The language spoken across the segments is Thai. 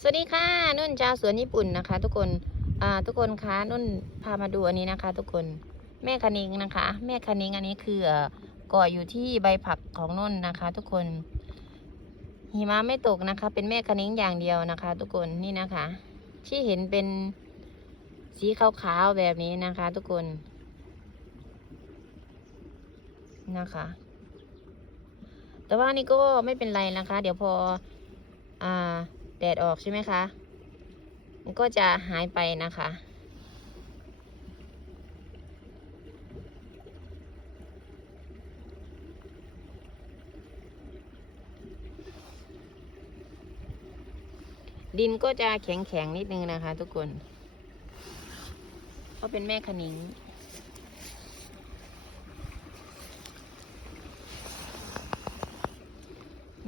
สวัสดีค่ะนุ่นชาวสวนญี่ปุ่นนะคะ ทุกคนอ่าทุกคนคะนุ่นพามาดูอันนี้นะคะ ทุกคนแม่คณิงนะคะ แม่คณิงอันนี้คือเก่ออยู่ที่ใบผักของนุ่นนะคะ ทุกคน หิมะไม่ตกนะคะ เป็นแม่คณิงอย่างเดียวนะคะ ทุกคนนี่นะคะ ที่เห็นเป็นสีขาวๆแบบนี้นะคะ ทุกคนนะคะ แต่ว่านี่ก็ไม่เป็นไรนะคะ เดี๋ยวพออ่า แดดออกใช่ไหมคะ มันก็จะหายไปนะคะ ดินก็จะแข็งแข็งๆนิดนึงนะคะทุกคนเพราะเป็นแม่ขนิง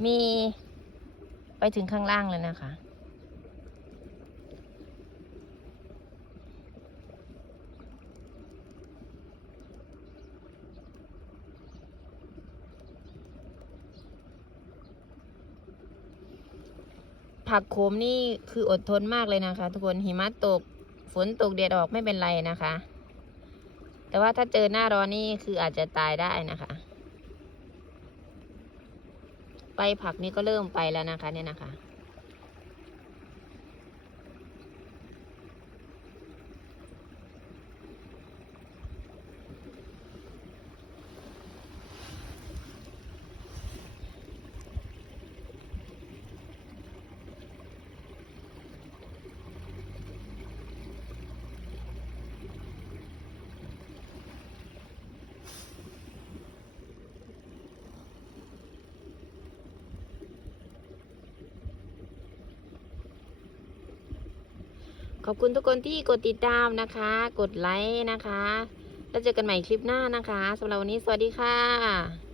มี ไปถึงข้างล่างเลยนะคะ ผักโขมนี่คืออดทนมากเลยนะคะ ทุกคนหิมะตกฝนตกแดดออกไม่เป็นไรนะคะ แต่ว่าถ้าเจอหน้าร้อนนี่คืออาจจะตายได้นะคะ ใบผักนี่ก็เริ่มไปแล้วนะคะเนี่ยนะคะ ขอบคุณทุกคนที่กดติดตามนะคะ กดไลค์นะคะ แล้วเจอกันใหม่คลิปหน้านะคะสำหรับวันนี้สวัสดีค่ะ